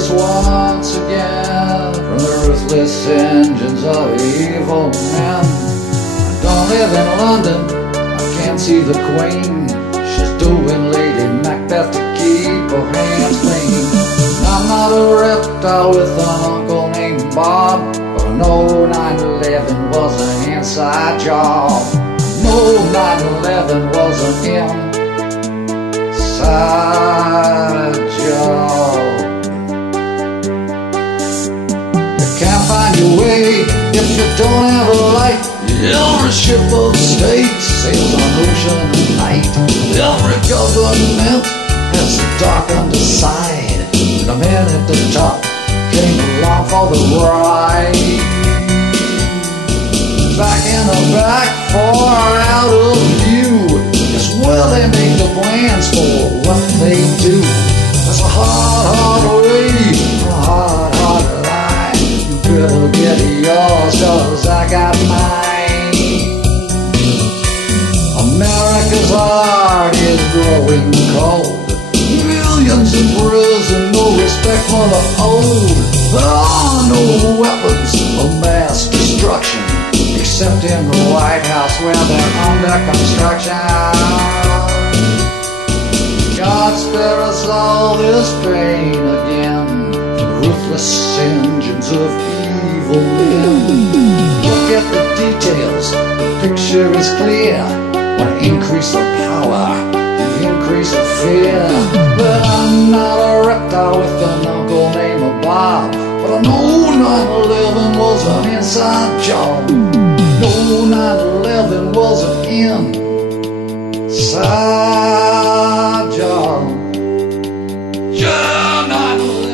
us once again from the ruthless engines of evil men. I don't live in London, I can't see the Queen. She's doing Lady Macbeth to keep her hands clean. I'm not a reptile with an uncle named Bob, but I know 9/11 was an inside job. I know 9/11 was an inside job. You can't find your way if you don't have a light. Every ship of state sails on ocean night. Every government has a dark underside. The men at the top came along for the ride. Back in the back, far out of view, is where they make the plans for what they do. That's a hard, hard way, a hard, hard line. You better get yours, 'cause I got mine. America's heart is growing cold. Millions in prison, no respect for the old. There are no weapons of mass destruction, except in the White House where they're under construction. God spare us all this pain again, the ruthless engines of evil men. Look at the details, the picture is clear. When increase of power, increase of fear. But I'm not a reptile with an uncle named Bob, but I know 9/11 was an inside job. No, 9/11 was an inside job. Yeah, 9/11.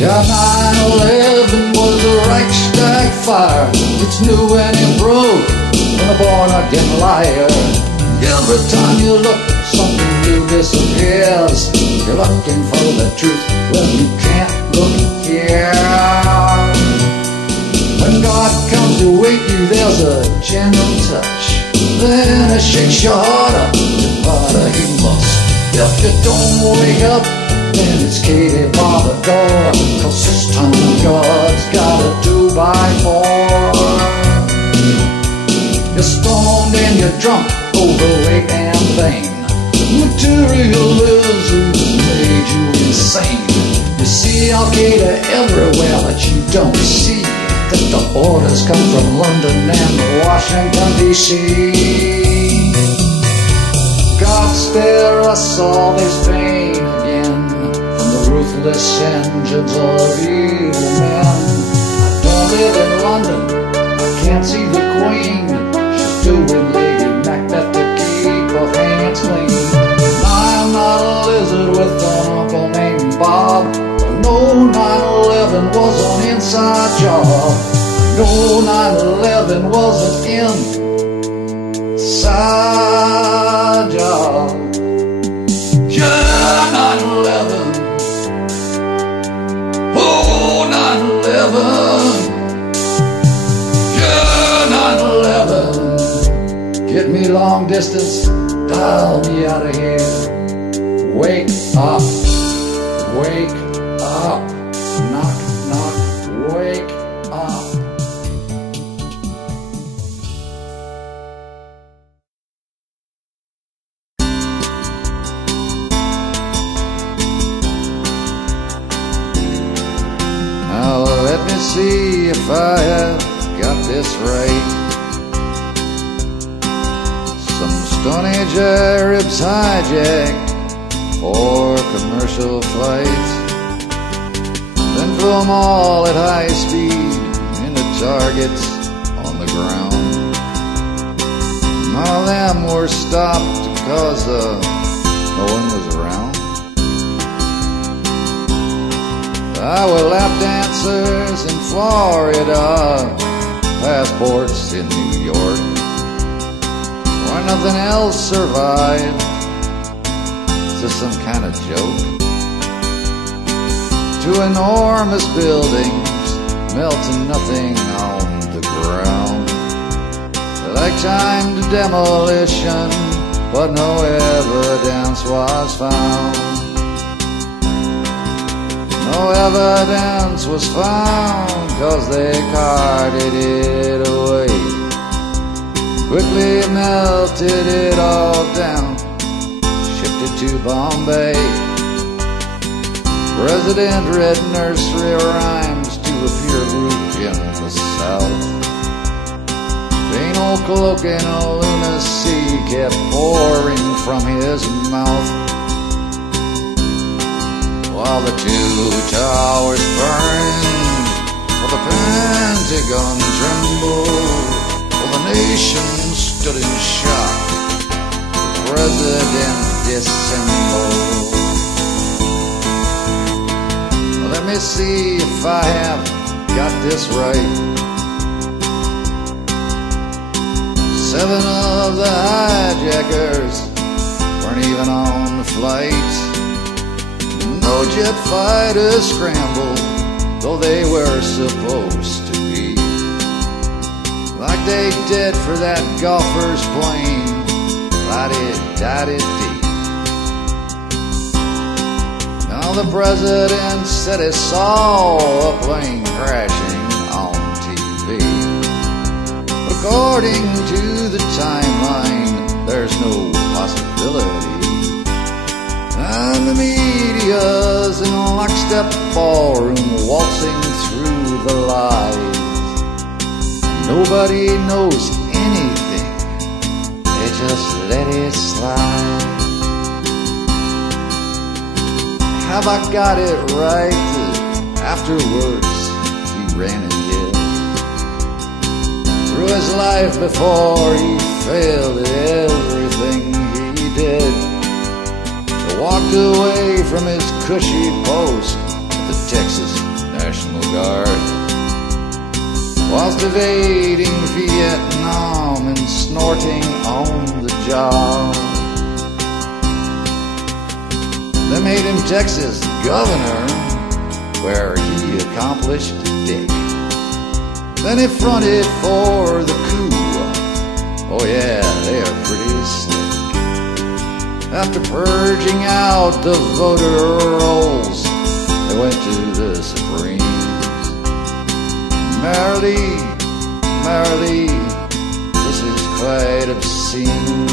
Yeah, 9/11 was a Reichstag fire. It's new and it broke from a born-again liar. Every time you look, something new disappears. You're looking for the truth, well, you can't look here. When God comes to wake you, there's a gentle touch. Then it shakes your heart up, your harder he must. If you don't wake up, then it's Katie by the door, 'cause this time God's got a 2x4. You're stoned and you're drunk, overweight and vain. Materialism made you insane. You see Al-Qaeda everywhere, but you don't see that the orders come from London and Washington, D.C. God spare us all this pain again, ruthless engines of evil men. I don't live in London, I can't see the Queen. She's doing Lady Macbeth to keep her hands clean. I'm not a lizard with an uncle named Bob, but no, 9/11 was an inside job. No, 9/11 was an inside job. Yeah, 9/11. Oh, 9/11, yeah, 9/11. Get me long distance, dial me out of here. Wake up, wake up, knock, knock, wake up. Let me see if I have got this right. Some Stone Age Arabs hijacked 4 commercial flights, then flew them all at high speed into targets on the ground. None of them were stopped because the no one was around. With lap dancers in Florida, passports in New York, where nothing else survived. Is this some kind of joke? Two enormous buildings melting nothing on the ground, like timed demolition, but no evidence was found. No evidence was found, 'cause they carted it away, quickly melted it all down, shipped it to Bombay. President read nursery rhymes to a pure group in the South. Vain old colloquial lunacy kept pouring from his mouth, while the two towers burned, while the Pentagon trembled, while the nation stood in shock. The president dissembled. Well, let me see if I have got this right. 7 of the hijackers weren't even on the flight. No jet fighters scrambled, though they were supposed to be. Like they did for that golfer's plane, la-di-da-di-dee. Now the president said he saw a plane crashing on TV. According to the timeline, there's no possibility. And the media's in lockstep ballroom, waltzing through the lies. Nobody knows anything, they just let it slide. Have I got it right? Afterwards, he ran and hid. Through his life before he failed at everything he did. Walked away from his cushy post at the Texas National Guard, whilst evading Vietnam and snorting on the job. They made him Texas governor, where he accomplished a dick. Then he fronted for the coup. Oh yeah, they are pretty slick. After purging out the voter rolls, they went to the Supremes. Merrily, merrily, this is quite obscene.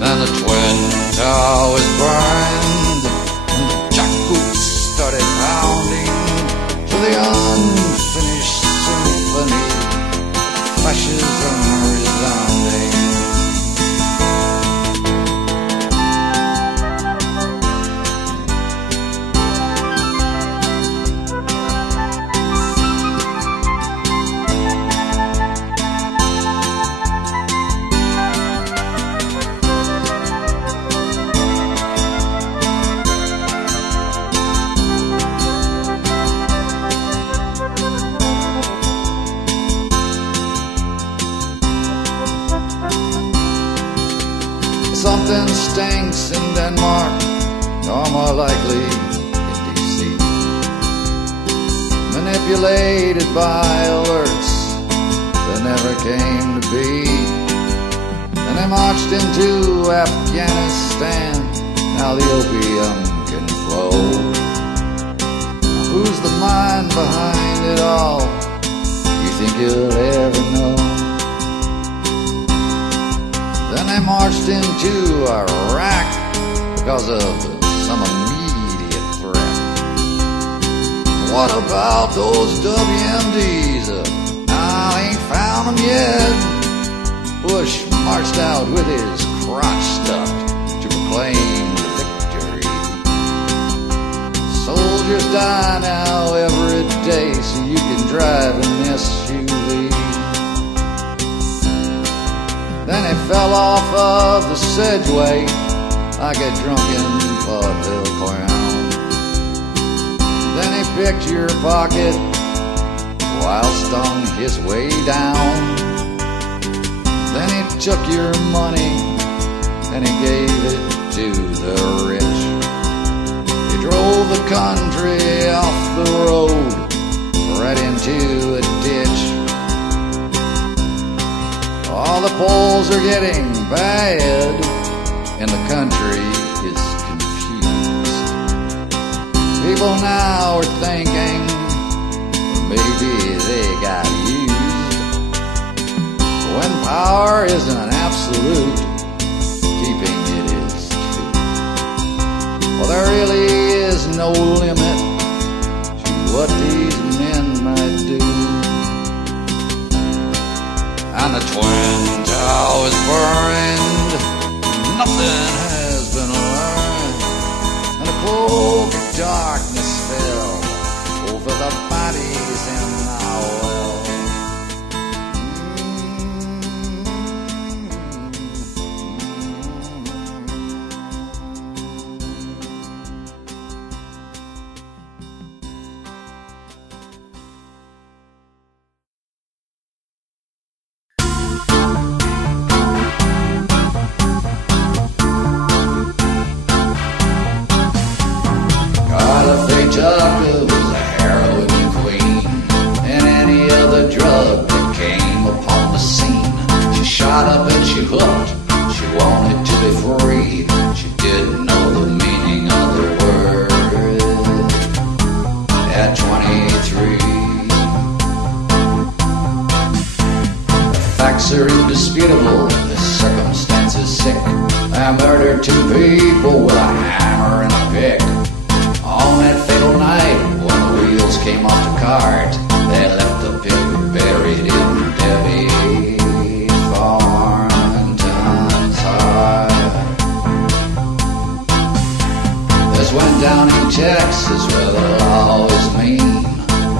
Then the Twin Towers burned, and the jackboots started pounding to the unfinished symphony, fascism resounding. Something stinks in Denmark, or more likely in D.C. Manipulated by alerts that never came to be. And they marched into Afghanistan, now the opium can flow. Who's the mind behind it all? You think you'll ever know? Then they marched into Iraq because of some immediate threat. What about those WMDs? I ain't found them yet. Bush marched out with his crotch stuffed to proclaim the victory. Soldiers die now every day so you can drive an SUV. Then he fell fell off of the sedgeway like a drunken vaudeville clown. Then he picked your pocket whilst on his way down. Then he took your money and he gave it to the rich. He drove the country off the road right into a ditch. All the polls are getting bad and the country is confused. People now are thinking maybe they got used. When power isn't an absolute, keeping it is too. Well, there really is no limit to what these men might do. And the Twin Towers burned, nothing has been learned, and a cloak of darkness fell over the bodies in our well. Karla Faye was a heroin queen, and any other drug that came upon the scene. She shot up and she hooked, she wanted to be free. She didn't know the meaning of the word. At 23, the facts are indisputable, the circumstances sick. I murdered two people with a hammer and a pick. On that fatal night, when the wheels came off the cart, they left the pig buried in Debbie Thornton's heart. This went down in Texas, where the law is mean.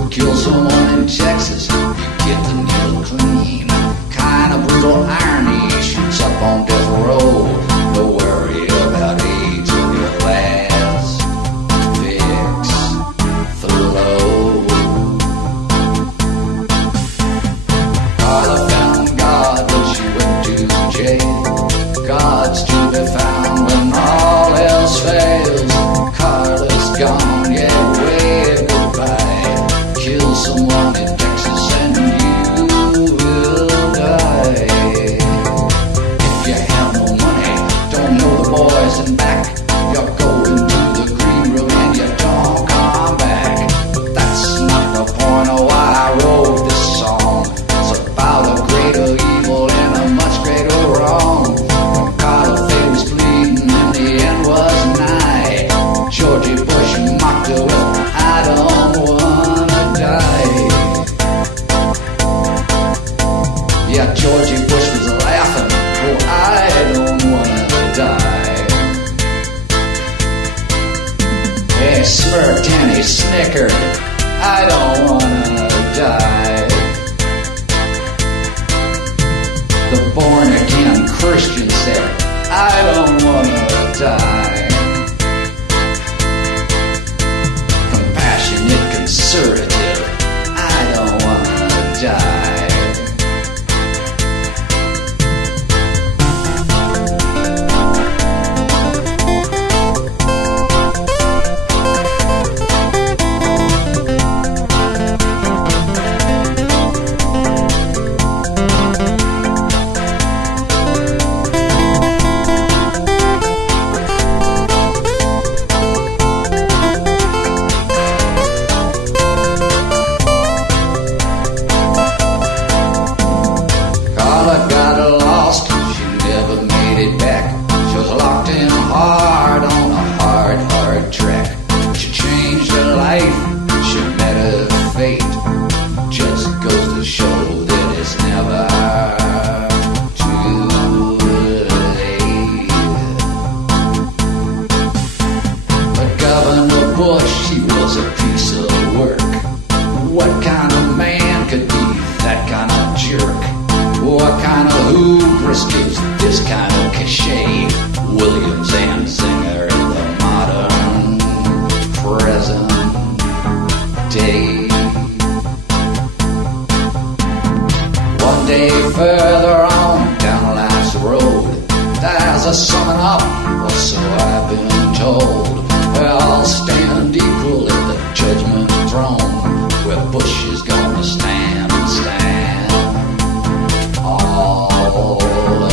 You kill someone in Texas, you get the needle clean. Kind of brutal irony shoots up on death row. No worry about AIDS when your last fix flow. Karla found God when she went to jail. God's to be found when all else fails. Karla's gone, yeah, wave goodbye. Kill someone in Texas and you will die. If you have no money, don't know the boys in back, you're going to the green room and you don't come back. But that's not the point of why I wrote this song. It's about a greater evil and a much greater wrong. When Karla Faye was bleeding and the end was nigh, Georgie Bush mocked her with, I don't wanna die. Yeah, Georgie Bush was laughing, oh, I don't wanna die. He smirked and he snickered, I don't wanna die. The born-again Christian said, I don't wanna die. Compassionate conservative, I don't wanna die. further on down life's road, there's a summing up, or so I've been told. We'll all stand equal at the judgment throne, where Bush is gonna stand and stand all alone.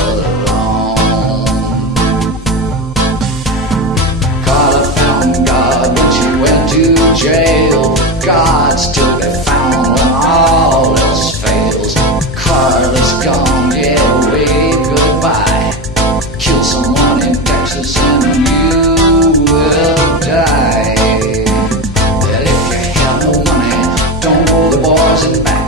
Karla found God when she went to jail. God's to be found when all else fails. Karla's gone, yeah, wave goodbye. Kill someone in Texas and you will die. That if you have no money, don't roll the boys in back.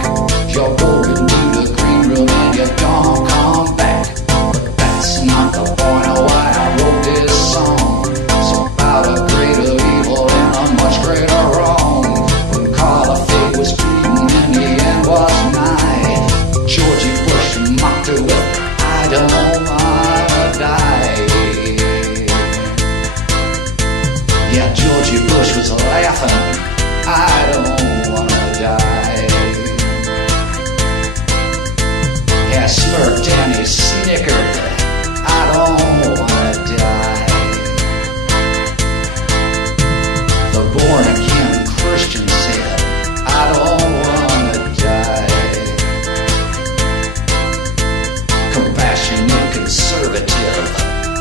You're going to the green room and you don't come back. But that's not the point of why I wrote this song. It's about a greater evil and a much greater wrong. When Karla Faye was pleading and the end was nigh, Georgie Bush mocked her with, I don't wanna die. Yeah, Georgie Bush was laughing, I don't wanna die. Yeah, smirked and he snickered, I don't wanna die. The born-again Christian said, I don't wanna die. Compassionate conservative,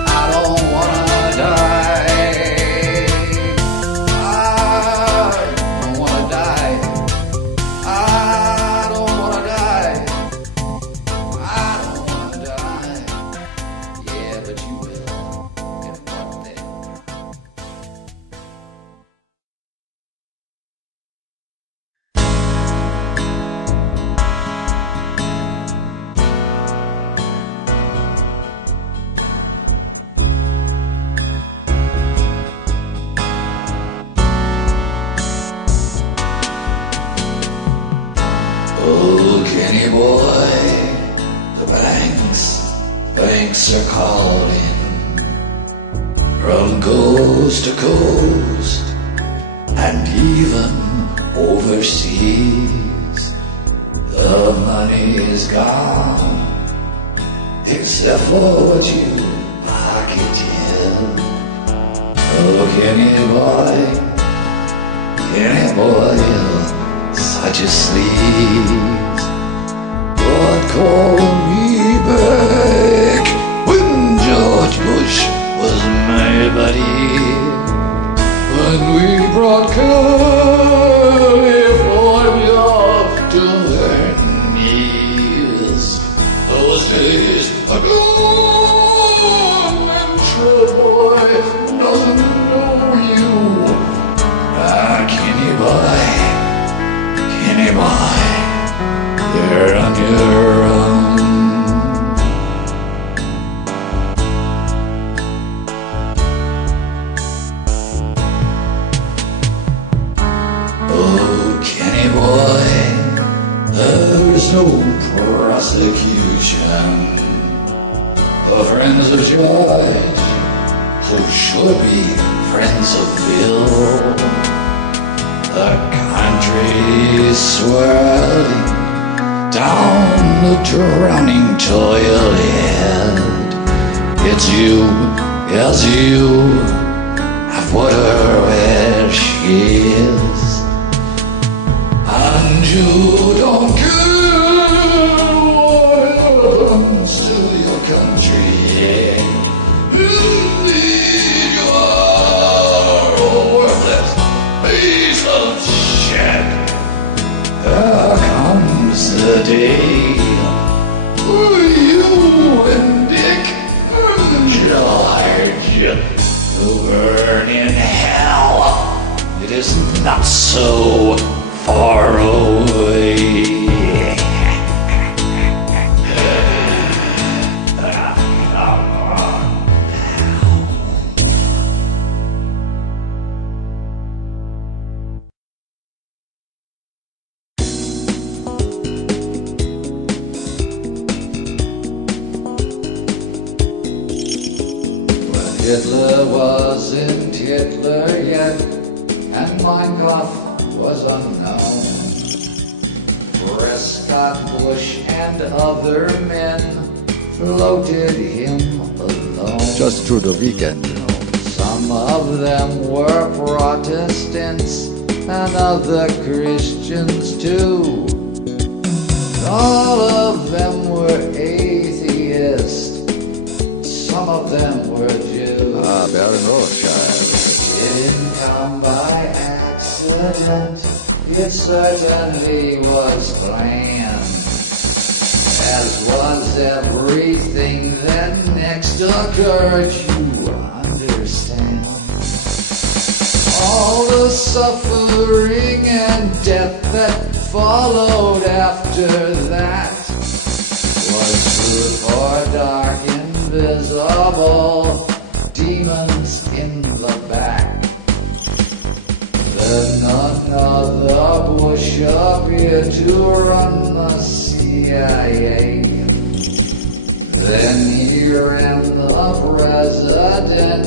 I don't wanna die. I don't wanna die. I don't wanna die. I don't wanna die. Yeah, but you will. And what then? Oh, Kenny boy, the banks are calling from coast to coast and even overseas. The money is gone, except for what you pocketed. Oh, Kenny boy, such a sleaze. But call me back when George Bush was my buddy, when we brought California to her knees. Those days are gone, and sure boy doesn't know you. Ah, Kenny boy, you're on your own. Oh, Kenny boy, there's no prosecution. The friends of George, who should be friends of Bill, the country's swirling down the drowning toilet. It's you, yes you, have put her where she is, and you don't care what happens to your country. Indeed, you are a worthless piece of shit. There comes the day for you and Dick and George to burn in hell. It is not so far away. Hitler wasn't Hitler yet, and Mein Kampf was unknown. Prescott Bush and other men floated him alone. Just through the weekend, you know. Some of them were Protestants and other Christians too. All of them were atheists. Some of them were Jews. Ah, Baron Rothschild. It didn't come by accident. It certainly was planned. As was everything that next occurred, you understand. All the suffering and death that followed after that was food for dark, invisible demons in the back. Then another Bush appeared to run the CIA. Then he ran the president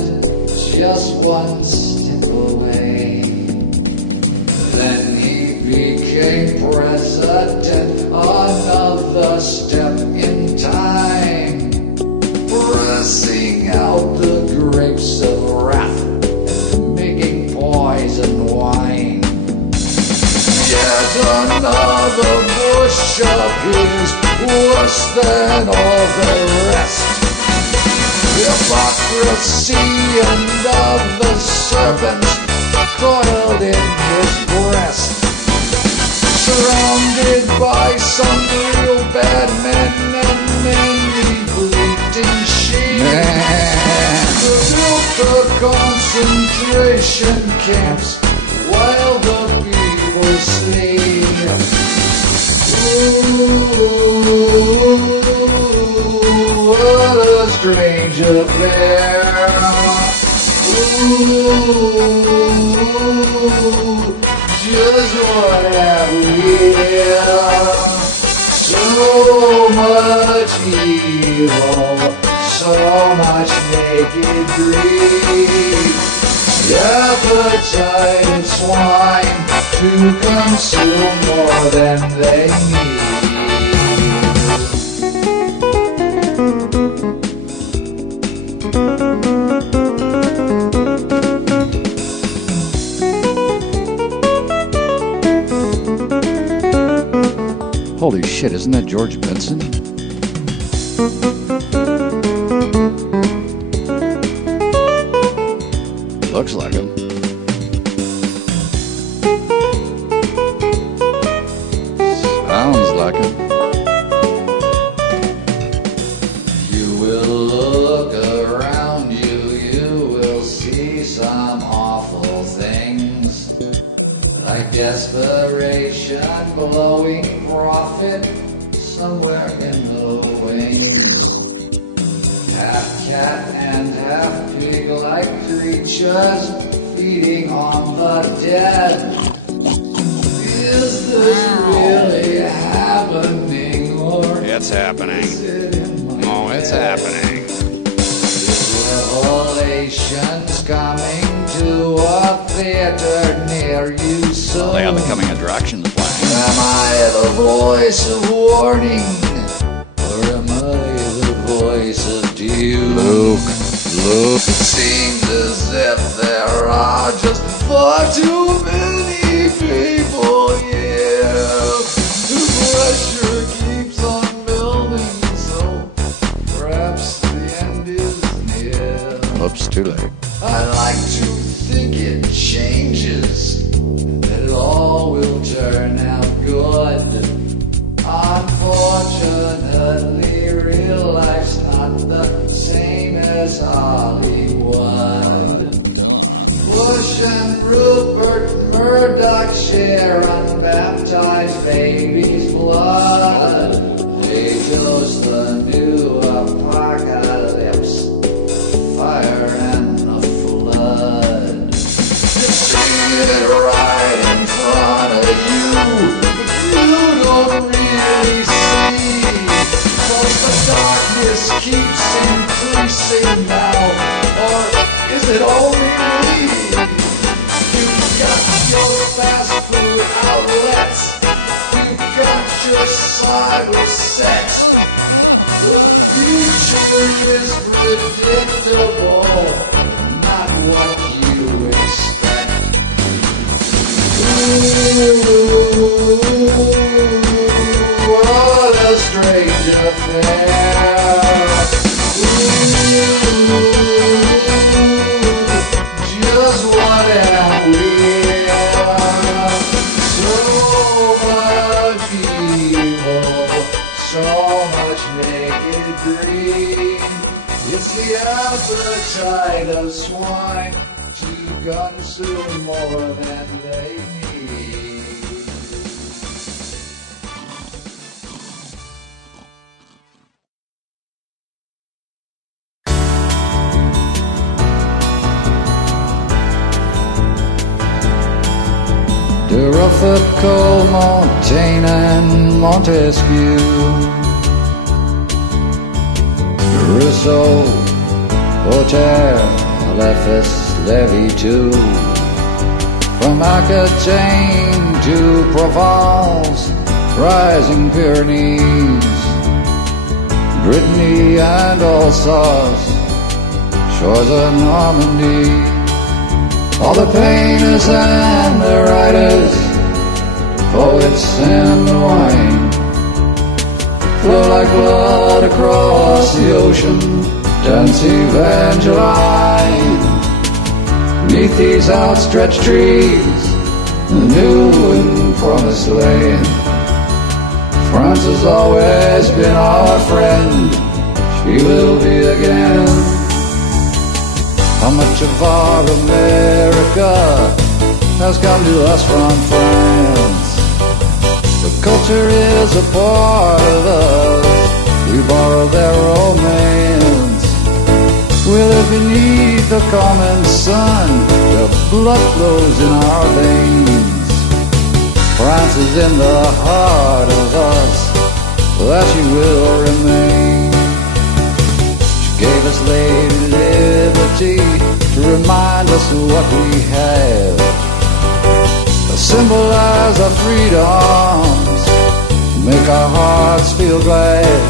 just one step away. Then he became president another step in time, pressing out the grapes of wrath and making poison wine. Yet another Bush appears worse than all the rest. Hypocrisy and of the serpents coiled in his breast. Surrounded by some real bad men and many bleating sheep. Built the concentration camps while the people sleep. Ooh, what a strange affair. Ooh, just what have we here? So much evil, so much naked greed. Appetite swine to consume more than they need. Holy shit, isn't that George Benson? Looks like him. Sounds like him. You will look around you, you will see some awful things, like desperation, blowing profit somewhere in the wings. Half cat and half pig-like creatures feeding on the dead. Is this really happening, or It's happening. is it in my Oh, it's head? happening. Revelation's coming to a theater near you soon. They are becoming attractions playing. Am I the voice of warning, or am I the voice of doom? Luke. It seems as if there are just far too many people here. The pressure keeps on building, so perhaps the end is near. Oops, too late. I like to think it changes, that it all will turn out good. Unfortunately, real life's not the same as Hollywood. Bush and Rupert Murdoch share unbaptized baby's blood. They chose the new apocalypse, fire and a flood. You see it right in front of you, but you don't really see, 'cause the darkness keeps increasing now, or is it only me? You've got your fast food outlets, you've got side with sex. The future is predictable, not what you expect. Ooh, what a strange affair. Ooh, just what am we? So much evil, so much naked greed. It's the appetite of swine to consume more than they need. De Ruffico, Montaigne, and Montesquieu, Rousseau, Voltaire, Lefis, Levy too. From Aquitaine to Provence, rising Pyrenees, Brittany and Alsace, shores of Normandy. All the painters and the writers, poets and the wine, flow like blood across the ocean, dance Evangeline. Beneath these outstretched trees, the new and promised land. France has always been our friend, she will be again. How much of our America has come to us from France? The culture is a part of us, we borrow their romance. We live beneath the common sun, the blood flows in our veins. France is in the heart of us, that she will remain. Gave us Lady Liberty to remind us of what we have, to symbolize our freedoms, make our hearts feel glad,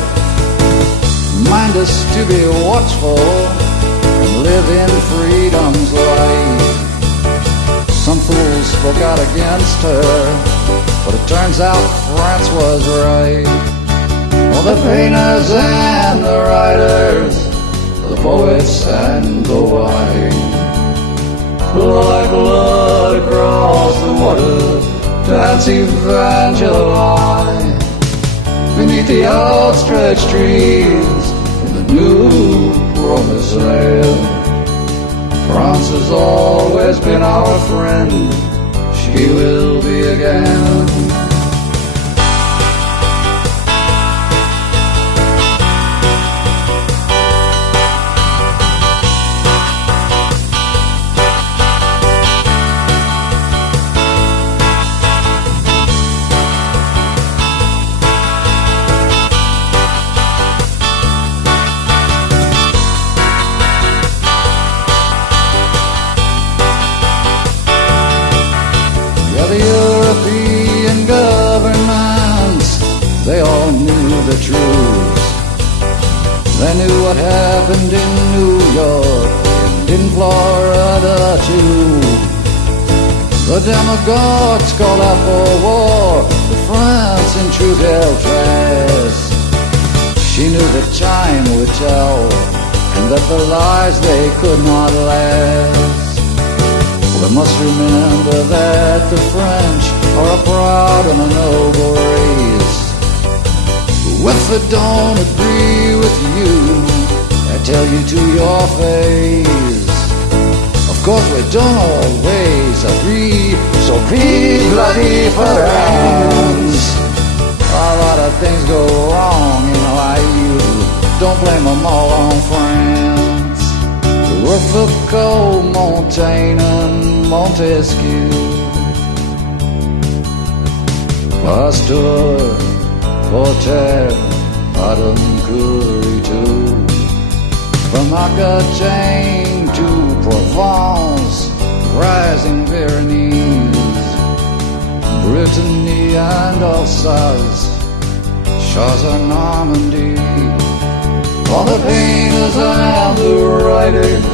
remind us to be watchful and live in freedom's light. Some fools spoke out against her, but it turns out France was right. All the painters and the writers, the poets and the wine, like blood across the water, dance Evangeline. Beneath the outstretched trees in the new promised land, France has always been our friend, she will be again. The European governments, they all knew the truth. They knew what happened in New York and in Florida too. The demagogues called out for war, but France in truth held fast. She knew that time would tell, and that the lies they could not last. We must remember that the French are a proud and a noble race. If they don't agree with you, I tell you to your face. Of course we don't always agree, so vive la France. A lot of things go wrong in life, don't blame them all on France. Ruffico, Montaigne, and Montesquieu, Pasteur, Voltaire, Adam Curry too. From Aquitaine to Provence, rising Pyrenees, Brittany and Alsace, shores of Normandy. For the painters and the writers,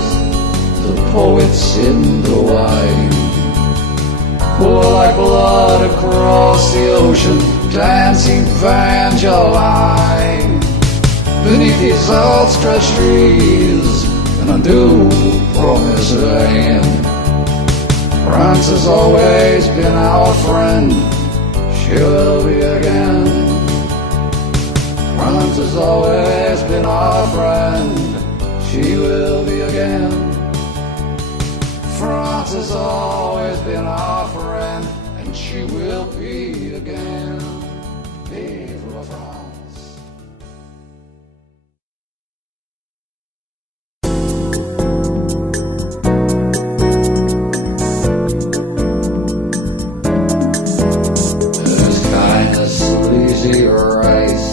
the poets in the wine, pour like blood across the ocean, dancing Evangeline. Beneath these outstretched trees, in a new promised land, France has always been our friend, she will be again. France has always been our friend, she will be again. France has always been our friend, and she will be again. Vive La France. There's kind of sleazy rice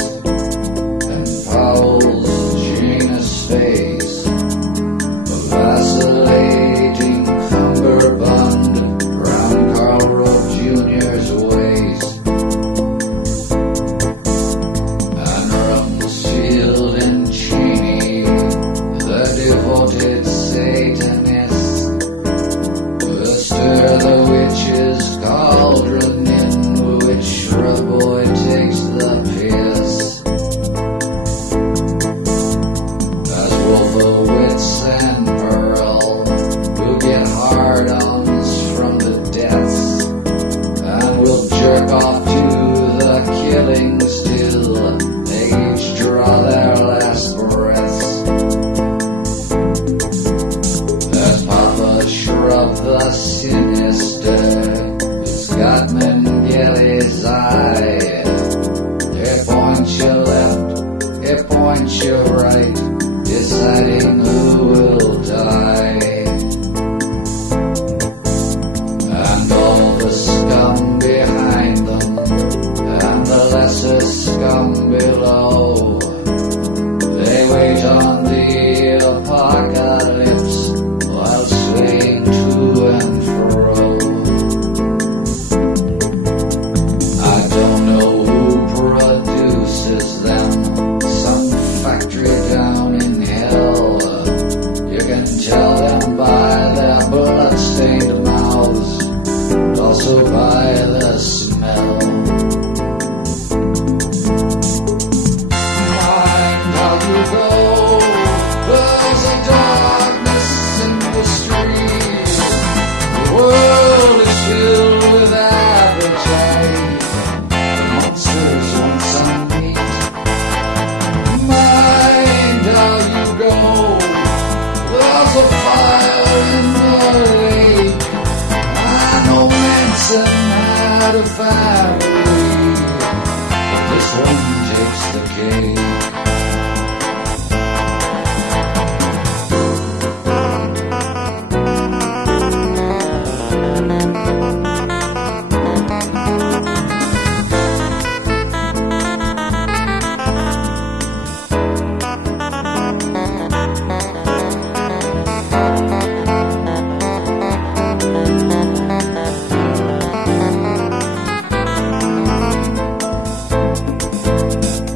and Paul's Gina's face, vacillating cummerbund round Karla Jr.'s waist, and Rumsfeld and Cheney, the devoted Satanists, will stir the witch's cauldron in which shrub boy takes the piss. As wolf of wits and pearl, who get hard-ons from the deaths, and will jerk off to the killing still, they each draw their last breaths. There's Papa Shrub the sinister, who's got Mengele's eye. He points you left, he points you right, deciding who will die. And all the scum behind them, and the lesser scum below, they wait on the apocalypse while swaying to and fro. I don't know who produces them, some factory down in hell. You can tell them by their blood-stained mouths, and also by the smell. Mind how you go, there's a darkness in the street. The world is filled with appetite, the monsters want some meat. Mind how you go, there's a fire in the lake. I know Manson had a family, but this one takes the cake.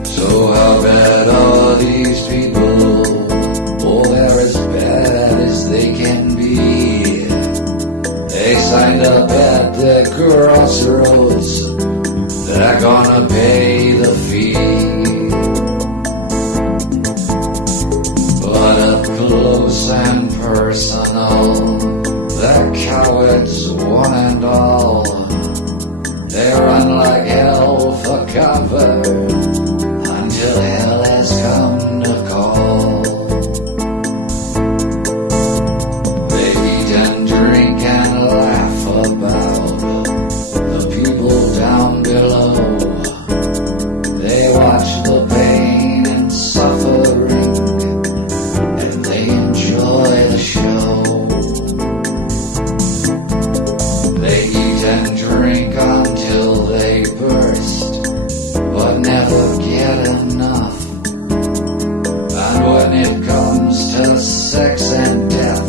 So how bad are these people? Oh, they're as bad as they can be. They signed up at the crossroads, they're gonna pay the fee. But up close and personal, they're cowards one and all. They run like hell for cover until hell has come to call. They eat and drink and laugh about the people down below. They watch the pain and suffering, and they enjoy the show. They eat and drink until they burst, but never get enough. And when it comes to sex and death,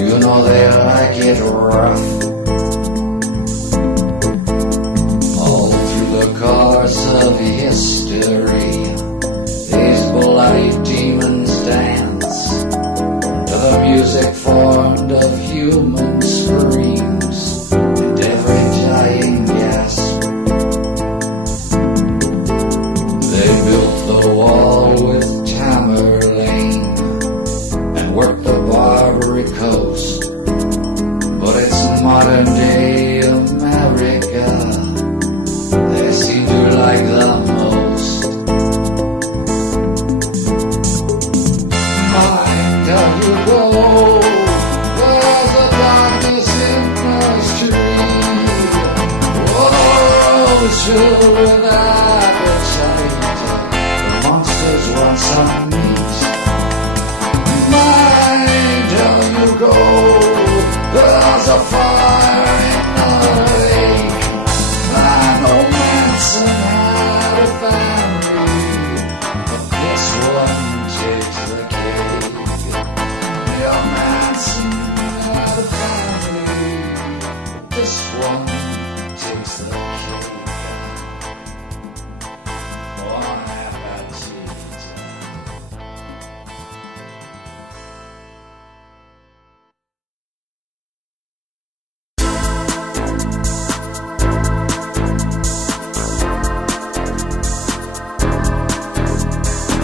you know they like it rough. All through the course of history, bloody demons dance to the music formed of human screams and every dying gasp. They built the wall with Tamerlane and worked the Barbary Coast, but it's modern day America they seem to like the most. Mind how you go, there's a darkness in the street. Oh, the world is filled with appetite. The monsters want some meat. Mind how you go, there's a fire in the lake. I know Manson had a family, but this one takes the cake. Yeah, Manson had a family, but this one takes the cake. One half at tea time.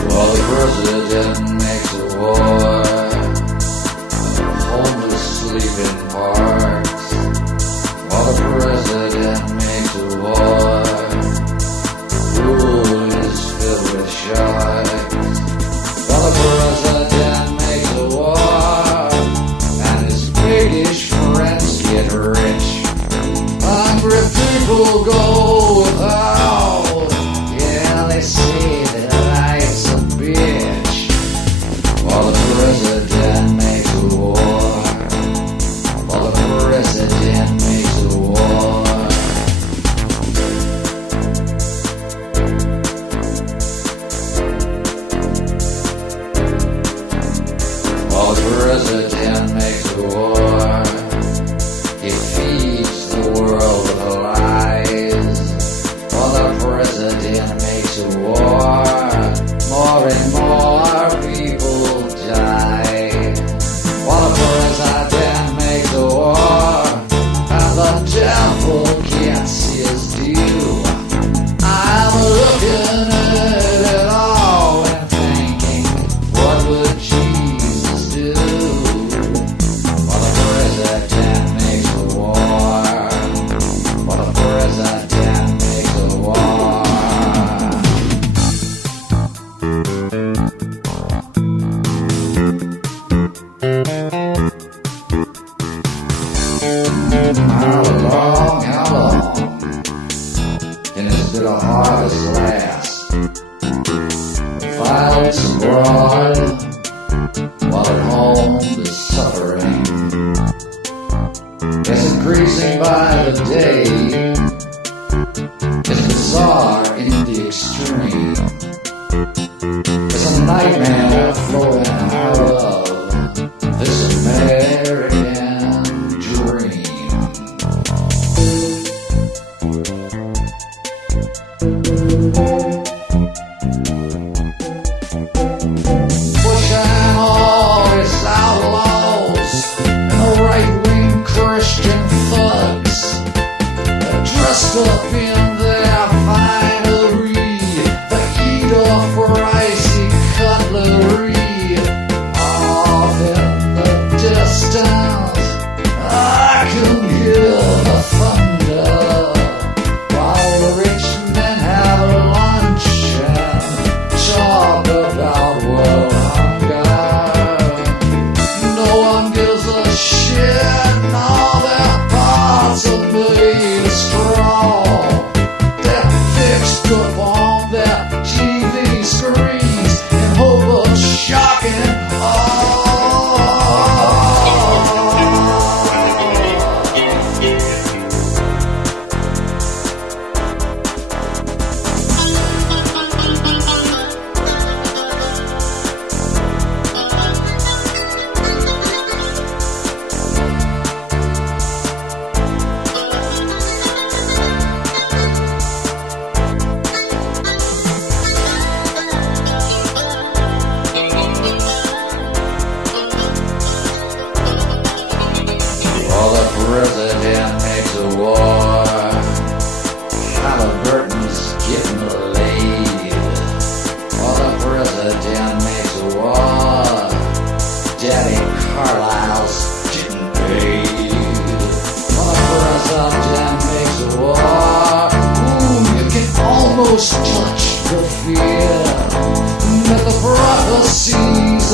Well, the president makes a war, the homeless sleep in parks. While the president makes a war, food is filled with sharks. While the president makes a war, and his British friends get rich. Hungry people go without, yeah, they say that life's a bitch. While the president makes a war, while the president makes a war. While the president makes a war, he feeds the world with lies. While the president makes a war, more and more people die. While the president makes a war, and the devil gets his due. I'm looking at it all and thinking, what would Jesus do? While the president makes a war, while the president makes a war. How long can this bit of harvest last? Violence abroad, while at home the suffering is increasing by the day. It's bizarre in the extreme. It's a nightmare flowing out of this American dream. Pushing all these outlaws and the right-wing Christian thugs, dressed up in their finery, they eat off pricey cutlery.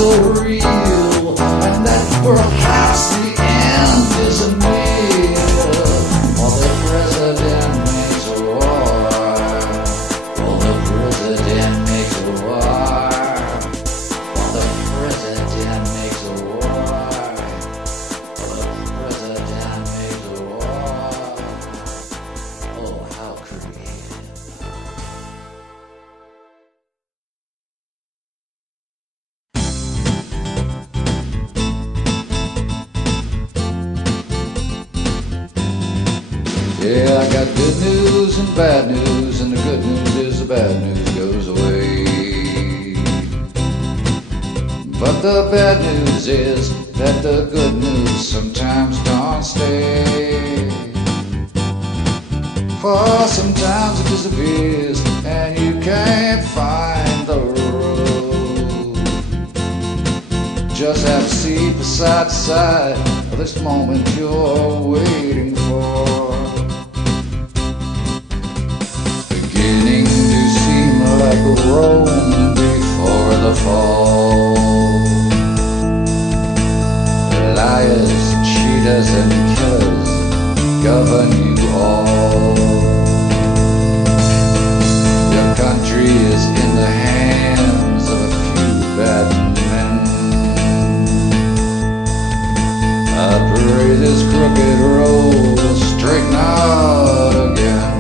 so real, and that perhaps the end isn't near. While the president makes a war, while the president makes a war, while the president makes a war, while the president makes a war. Oh, how creative. Yeah, I got good news and bad news, and the good news is the bad news goes away. But the bad news is that the good news sometimes don't stay. For sometimes it disappears and you can't find the road. Just have a seat beside side for this moment you're waiting for. Beginning to seem like Rome before the fall. Liars, cheaters, and killers govern you all. Your country is in the hands of a few bad men. I pray this crooked road will straighten out again.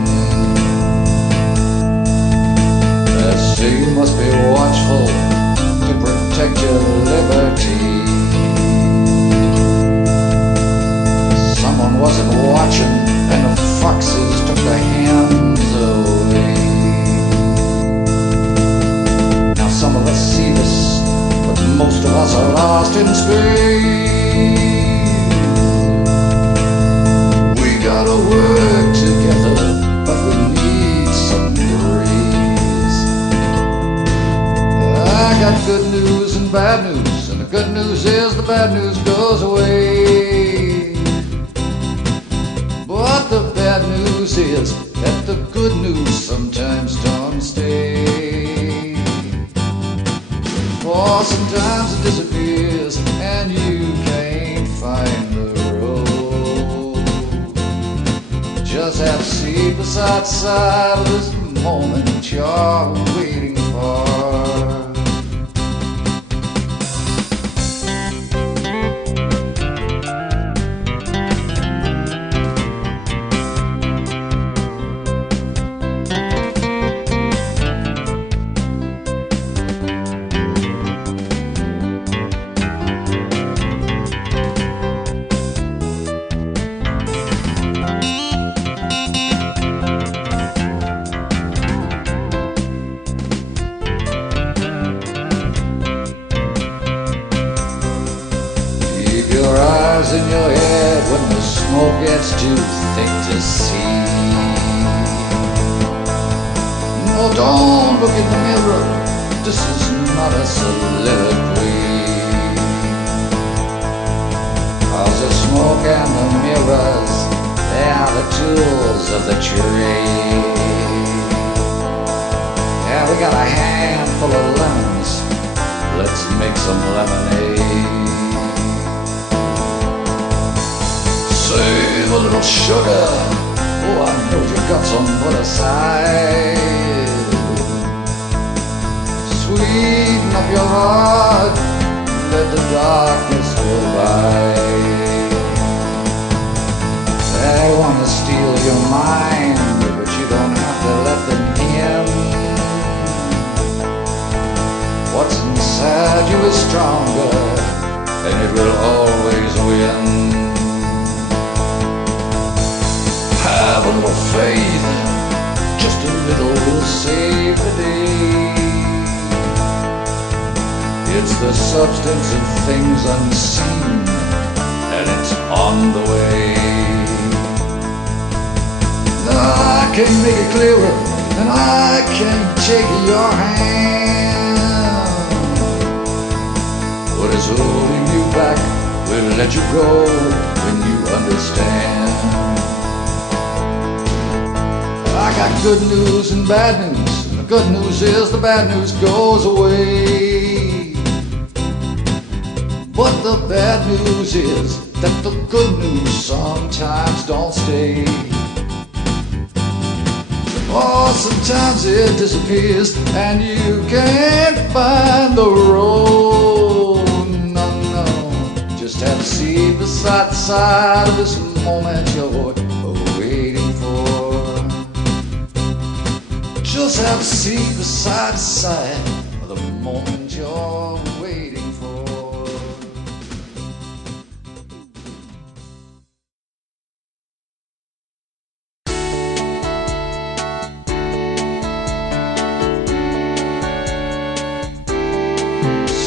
So you must be watchful to protect your liberty. Someone wasn't watching and the foxes took the hens away. Now some of us see this, but most of us are lost in space. We gotta work together, but we need some grace. I got good news and bad news, and the good news is the bad news goes away. But the bad news is that the good news sometimes don't stay. For sometimes it disappears and you can't find the road. Just have a seat beside side of this moment you're waiting for. In your head when the smoke gets too thick to see. No, don't look in the mirror, this is not a soliloquy. Cause the smoke and the mirrors, they are the tools of the trade. Yeah, we got a handful of lemons, let's make some lemonade. Save a little sugar, oh I know you got some put aside. Sweeten up your heart, let the darkness go by. They wanna steal your mind, but you don't have to let them in. What's inside you is stronger, and it will always win. Have a little faith, just a little will save the day. It's the substance of things unseen, and it's on the way. I can make it clearer, and I can take your hand. What is holding you back will let you go when you understand. I got good news and bad news, and the good news is the bad news goes away. But the bad news is that the good news sometimes don't stay. Or sometimes it disappears and you can't find the road. No, no, just have a seat beside the side of this moment you're waiting for. Just have a seat beside the side of the moment you're waiting for.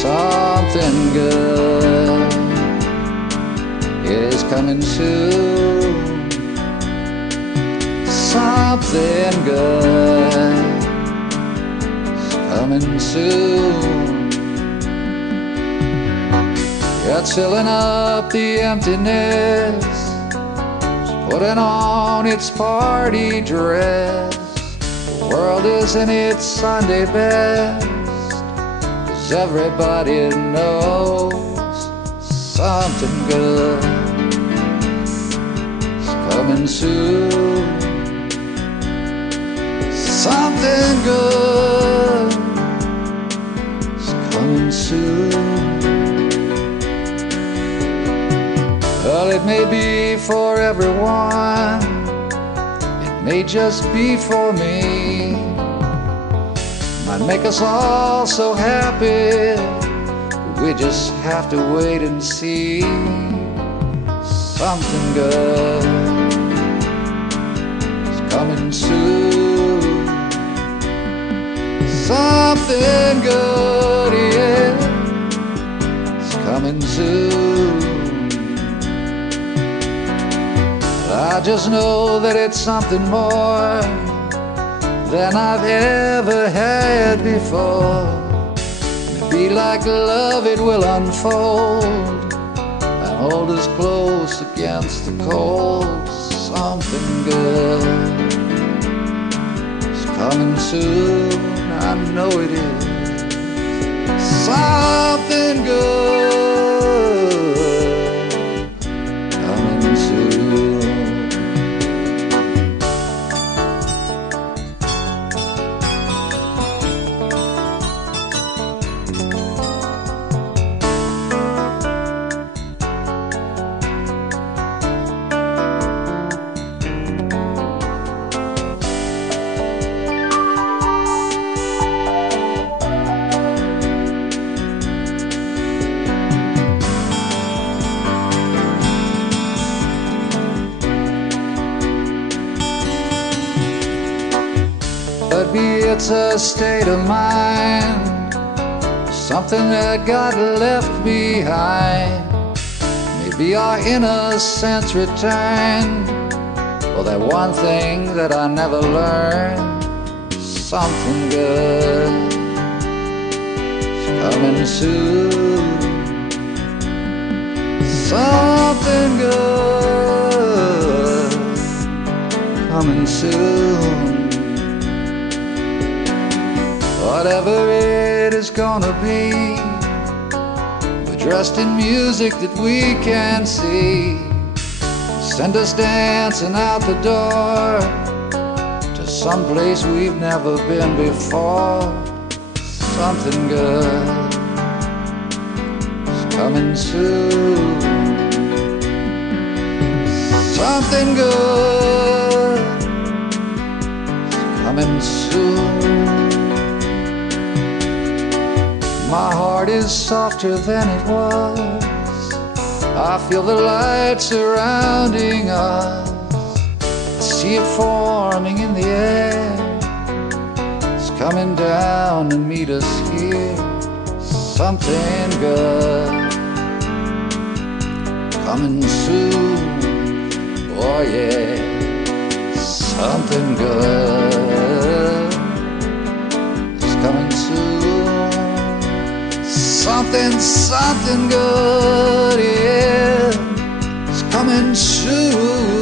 Something good is coming soon. Something good is coming soon. It's filling up the emptiness, it's putting on its party dress. The world is in its Sunday best, 'cause everybody knows something good is coming soon. Something good is coming soon. Well, it may be for everyone, it may just be for me. Might make us all so happy, we just have to wait and see. Something good is coming soon. Something good, yeah, is coming soon. I just know that it's something more than I've ever had before. Be like love, it will unfold and hold us close against the cold. Something good is coming soon, I know it is. Something good coming soon. Maybe it's a state of mind, something that got left behind. Maybe our innocence returned, or that one thing that I never learned. Something good is coming soon. Something good coming soon. Whatever it is gonna be, we're dressed in music that we can see. Send us dancing out the door to some place we've never been before. Something good is coming soon. Something good is coming soon. My heart is softer than it was. I feel the light surrounding us. I see it forming in the air. It's coming down to meet us here. Something good coming soon. Oh yeah, something good is coming soon. Something good, yeah, it's coming soon.